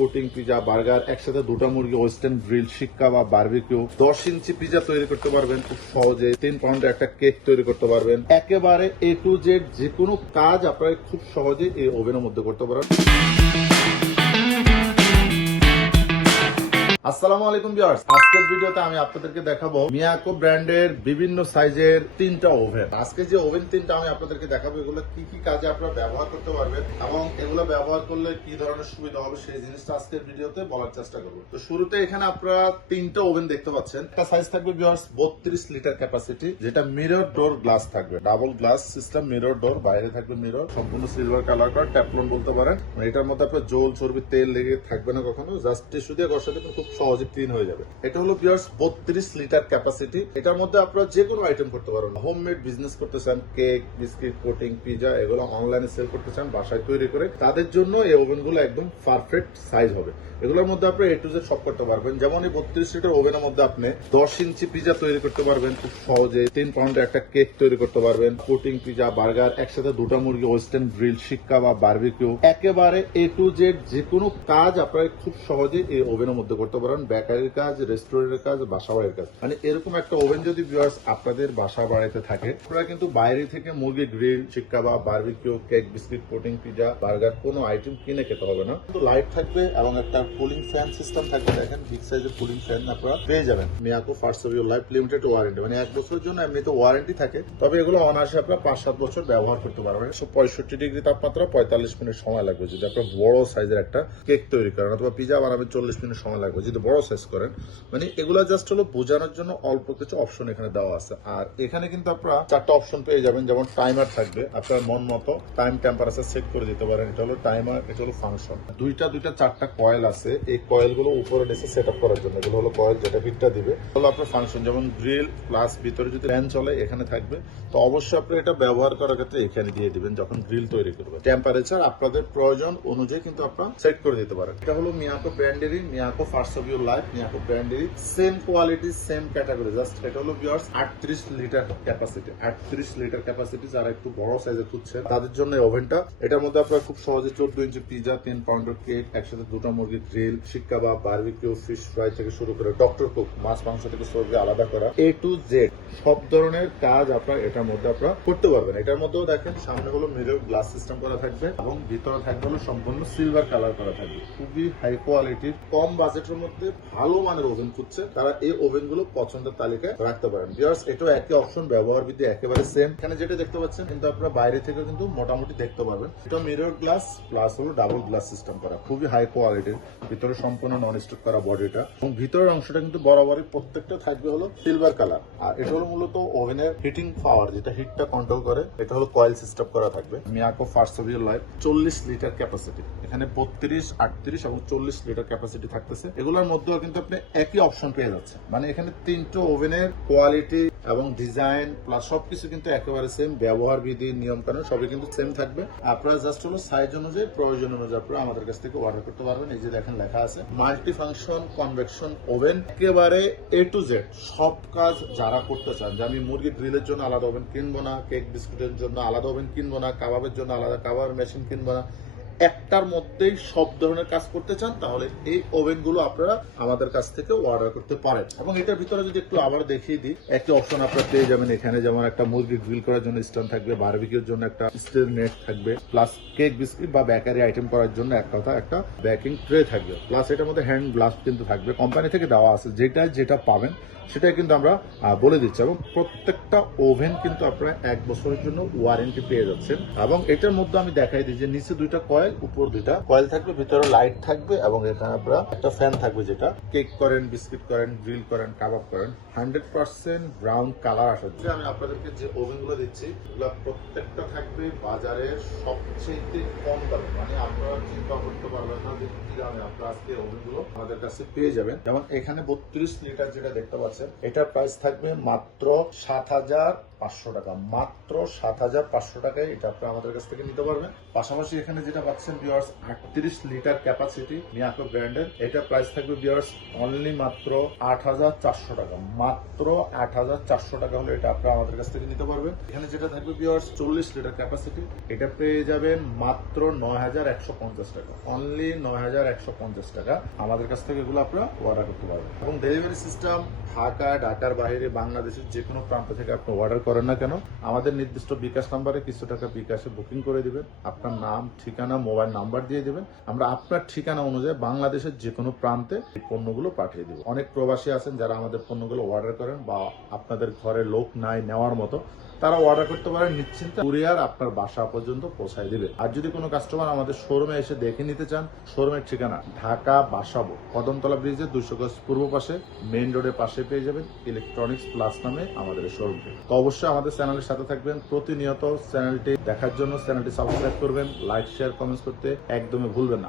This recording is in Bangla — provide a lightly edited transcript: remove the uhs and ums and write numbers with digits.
কোটিং পিজা, বার্গার, একসাথে দুটো মুরগি, western grill, seekh kebab, barbecue, 10 ইঞ্চি পিজা তৈরি করতে পারবেন খুব সহজে। 3 পাউন্ডের একটা কেক তৈরি করতে পারবেন। একেবারে A to Z যে কোনো কাজ আপনারা খুব সহজে এই ওভেনের মধ্যে করতে পারেন। আসসালামু আলাইকুম ভিউয়ার্স, আজকের ভিডিওতে আমি আপনাদেরকে দেখাবো মিয়াকো ব্র্যান্ডের বিভিন্ন সাইজের 3টা ওভেন। আজকে যে ওভেন 3টা আমি আপনাদেরকে দেখাবো, এগুলো কি কি কাজে আপনারা ব্যবহার করতে পারবেন এবং এগুলো ব্যবহার করলে কি ধরনের সুবিধা হবে সেই জিনিসটা আজকের ভিডিওতে বলার চেষ্টা করবো। তো শুরুতে এখানে আপনারা 3টা ওভেন দেখতে পাচ্ছেন। একটা সাইজ থাকবে ভিউয়ার্স 32 লিটার ক্যাপাসিটি, যেটা মিরর ডোর গ্লাস থাকবে, ডাবল গ্লাস সিস্টেম, মিরর ডোর, বাইরে থাকবে মিরর, সম্পূর্ণ সিলভার কালার করা, ট্যাফলন বলতে পারেন। এটার মধ্যে আপনার জল চর্বি তেল লেগে থাকবে না কখনো, জাস্ট টিস্যু দিয়ে ঘষা দিবেন, খুব সহজে ক্লিন হয়ে যাবে। এটা হলো ভিউয়ার্স 32 লিটার ক্যাপাসিটি। এটার মধ্যে আপনারা যে কোনো আইটেম করতে পারবেন। হোমমেড বিজনেস করতে চান, কেক, বিস্কিট, কোটিং, পিজা, এগুলো অনলাইনে সেল করতে চান বাসায় তৈরি করে, তাদের জন্য এই ওভেনগুলো একদম পারফেক্ট সাইজ হবে। এগুলোর মধ্যে আপনি A to Z সব করতে পারবেন। যেমন এই 32 লিটার ওভেনের মধ্যে আপনি 10 ইঞ্চি পিজা তৈরি করতে পারবেন খুব সহজে। 3 পাউন্ডের একটা কেক তৈরি করতে পারবেন। কোটিং পিজা, বার্গার, একসাথে দুটো মুরগি, western grill, seekh kebab, barbecue, একেবারে A to Z যে কোনো কাজ আপনারা খুব সহজে এই ওভেনের মধ্যে করতে পারেন। বেকারির কাজ, রেস্টুরেন্টের কাজ, বাসা বাড়ির কাজ, মানে এরকম একটা ওভেন যদি ভিউয়ার্স আপনাদের বাসা বাড়িতে থাকে, আপনারা কিন্তু বাইরে থেকে মুরগি grill, seekh kebab, barbecue, cake, biscuit, coating, pizza, burger কোনো আইটেম কিনে খেতে হবে না। কিন্তু লাইট থাকবে এবং একটা কুলিং ফ্যান সিস্টেম থাকবে। দেখেন বিগ সাইজের কুলিং ফ্যান আপনারা পেয়ে যাবেন। Miyako first of your life limited warranty, মানে 1 বছরের জন্য এমনিতে ওয়ারেন্টি থাকে, তবে এগুলো অনায়াসে আপনারা 5-7 বছর ব্যবহার করতে পারবেন। 65 ডিগ্রি তাপমাত্রা, 45 মিনিট সময় লাগবে যদি আপনার বড় সাইজের একটা কেক তৈরি করেন, অথবা পিজা বানাবেন 40 মিনিট সময় লাগবে যদি বড় সাইজ করেন। মানে এগুলো জাস্ট হলো বোঝানোর জন্য অল্প কিছু অপশন এখানে দেওয়া আছে। আর এখানে কিন্তু আপনারা 4টা অপশন পেয়ে যাবেন। যেমন টাইমার থাকবে, আপনার মন মতো টাইম টেম্পারেচার সেট করে দিতে পারেন। এটা হলো টাইমার, এটা হলো ফাংশন। দুইটা 4টা কয়েল আছে, এই কয়েল গুলো উপরে নিচে সেট আপ করার জন্য। এগুলো হলো কয়েল যেটা হিটটা দিবে। হলো আপনার ফাংশন, যেমন গ্রিল প্লাস ভিতরে যদি ফ্যান চলে এখানে থাকবে, তো অবশ্যই আপনি এটা ব্যবহার করার ক্ষেত্রে এখানে দিয়ে দিবেন যখন গ্রিল তৈরি করবেন। টেম্পারেচার আপনাদের প্রয়োজন অনুযায়ী কিন্তু আপনারা সেট করে দিতে পারেন। এটা হলো মিয়াকো ব্র্যান্ডেরই, Miyako first of your life, Miyako ব্র্যান্ডেরই same quality, same category. Just এটা হলো viewers 38 litre capacity. 38 litre capacity, যারা একটু বড় সাইজে খুঁজছে তাদের জন্য এই ওভেনটা। এটার মধ্যে আপনারা খুব সহজে 14 ইঞ্চি পিজা, 3 পাউন্ডের কেক, একসাথে দুটো মুরগি grill, seekh kebab, barbecue, fish fry থেকে শুরু করে ডক্টর কুক, মাছ মাংস থেকে সবজি আলাদা করা, A to Z সব ধরনের কাজ আপনারা এটার মধ্যে আপনারা করতে পারবেন। এটার মধ্যেও দেখেন সামনে হলো মিরর গ্লাস সিস্টেম করা থাকবে এবং ভিতরে থাকবে হলো সম্পূর্ণ সিলভার কালার করা থাকবে। খুবই হাই কোয়ালিটির, কম বাজেটের মধ্যে ভালো মানের ওভেন খুঁজছে তারা এই ওভেন গুলো পছন্দের তালিকায় রাখতে পারেন। ভিউয়ার্স এটাও একই অপশন, ব্যবহার বিধি একেবারে সেম। এখানে যেটা দেখতে পাচ্ছেন কিন্তু আপনারা বাইরে থেকে কিন্তু মোটামুটি দেখতে পারবেন। এটা মিরর গ্লাস প্লাস হলো ডাবল গ্লাস সিস্টেম করা, খুবই হাই কোয়ালিটির। ভিতরে সম্পূর্ণ নন স্টিক করা বডিটা, এবং ভিতরের অংশটা কিন্তু বরাবরই প্রত্যেকটা থাকবে হলো সিলভার কালার। আর এটা হলো মূলত ওভেনের হিটিং পাওয়ার, যেটা হিটটা কন্ট্রোল করে। এটা হলো কয়েল সিস্টেম করা থাকবে। Miyako first of your life 40 litre capacity, এখানে 32, 38 এবং 40 লিটার ক্যাপাসিটি থাকতেছে। এগুলোর মধ্যেও কিন্তু আপনি একই অপশন পেয়ে যাচ্ছেন। মানে এখানে 3টা ওভেনের কোয়ালিটি এবং ডিজাইন প্লাস সবকিছু কিন্তু একেবারে সেম। ব্যবহার বিধি, নিয়ম কানুন সবই কিন্তু সেম থাকবে। আপনারা জাস্ট হলো সাইজ অনুযায়ী, প্রয়োজন অনুযায়ী আপনারা আমাদের কাছ থেকে অর্ডার করতে পারবেন। এই যে দেখেন লেখা আছে মাল্টি ফাংশন কনভেকশন ওভেন, একেবারে A to Z সব কাজ যারা করতে চান, যে আমি মুরগি গ্রিলের জন্য আলাদা ওভেন কিনবো না, কেক বিস্কুটের জন্য আলাদা ওভেন কিনবো না, কাবাবের জন্য আলাদা কাবাবের মেশিন কিনবো না, একটার মধ্যেই সব ধরনের কাজ করতে চান, তাহলে এই ওভেন গুলো আপনারা আমাদের কাছ থেকে অর্ডার করতে পারেন। এবং এটার ভিতরে যদি একটু আবার দেখিয়ে দিই, একটি অপশন আপনারা পেয়ে যাবেন এখানে, যেমন একটা মুরগি গ্রিল করার জন্য স্ট্যান্ড থাকবে, বারবিকিউর জন্য একটা স্টিল নেট থাকবে, প্লাস কেক বিস্কিট বা বেকারি আইটেম করার জন্য একটা বেকিং ট্রে থাকবে, প্লাস এটার মধ্যে হ্যান্ড গ্লাস কিন্তু থাকবে। কোম্পানি থেকে দেওয়া আছে, যেটা পাবেন সেটাই কিন্তু আমরা বলে দিচ্ছি। এবং প্রত্যেকটা ওভেন কিন্তু আপনারা 1 বছরের জন্য ওয়ারেন্টি পেয়ে যাচ্ছেন। এবং এটার মধ্যে আমি দেখাই দিই যে নিচে 2টা কয়েল, উপর 2টা কয়েল থাকবে, ভিতরে লাইট থাকবে এবং এখানে আপনারা একটা ফ্যান থাকবে, যেটা কেক করেন, বিস্কিট করেন, গ্রিল করেন, কাবাব করেন, 100% ব্রাউন কালার আসে। আমি আপনাদেরকে যে ওভেন গুলো দিচ্ছি এগুলো প্রত্যেকটা থাকবে বাজারের সবচেয়ে কম দামে। মানে আপনারা চিন্তা করতে পারবেন না যে কি দামে আপনারা আজকে ওভেন গুলো আমাদের কাছে পেয়ে যাবেন। যেমন এখানে 32 লিটার যেটা দেখতে পাচ্ছেন, এটার প্রাইস থাকবে মাত্র 7,000 7,500 টাকা, মাত্র 7,500 টাকায় এটা আপনি আমাদের কাছ থেকে নিতে পারবেন। পাশাপাশি এখানে যেটা পাচ্ছেন ভিউয়ার্স 38 লিটার ক্যাপাসিটি মিয়াকো ব্র্যান্ডের, এটা প্রাইস থাকবে ভিউয়ার্স অনলি মাত্র 8,400 টাকা, মাত্র 8,400 টাকা হলে এটা আপনি আমাদের কাছ থেকে নিতে পারবেন। এখানে যেটা থাকবে ভিউয়ার্স 40 লিটার ক্যাপাসিটি, এটা পেয়ে যাবেন মাত্র 9,150 টাকা, অনলি 9,150 টাকা। আমাদের কাছ থেকে এগুলো আপনারা অর্ডার করতে পারবেন এবং ডেলিভারি সিস্টেম ঢাকার বাইরে বাংলাদেশের যে কোনো প্রান্ত থেকে আপনি অর্ডার করেন না কেন, আমাদের নির্দিষ্ট বিকাশ নাম্বারে কিছু টাকা বিকাশে বুকিং করে দিবেন, আপনার নাম, ঠিকানা, মোবাইল নাম্বার দিয়ে দিবেন, আমরা আপনার ঠিকানা অনুযায়ী বাংলাদেশের যে কোনো প্রান্তে এই পণ্যগুলো পাঠিয়ে দিব। অনেক প্রবাসী আছেন যারা আমাদের পণ্যগুলো অর্ডার করেন বা আপনাদের ঘরে লোক নাই নেওয়ার মতো, তারা অর্ডার করতে পারেন নিশ্চিন্তে, কুরিয়ার আপনার বাসা পর্যন্ত পৌঁছায় দিবে। আর যদি কোনো কাস্টমার আমাদের শোরুমে এসে দেখে নিতে চান, শোরুমের ঠিকানা ঢাকা বাসাবো, কদমতলা ব্রিজের 200 গজ পূর্ব পাশে মেইন রোডের পাশে পেয়ে যাবেন ইলেকট্রনিক্স প্লাস নামে আমাদের শোরুমটি। তো অবশ্যই আমাদের চ্যানেলের সাথে থাকবেন, প্রতিনিয়ত চ্যানেলটি দেখার জন্য চ্যানেলটি সাবস্ক্রাইব করবেন, লাইক শেয়ার কমেন্টস করতে একদমই ভুলবেন না।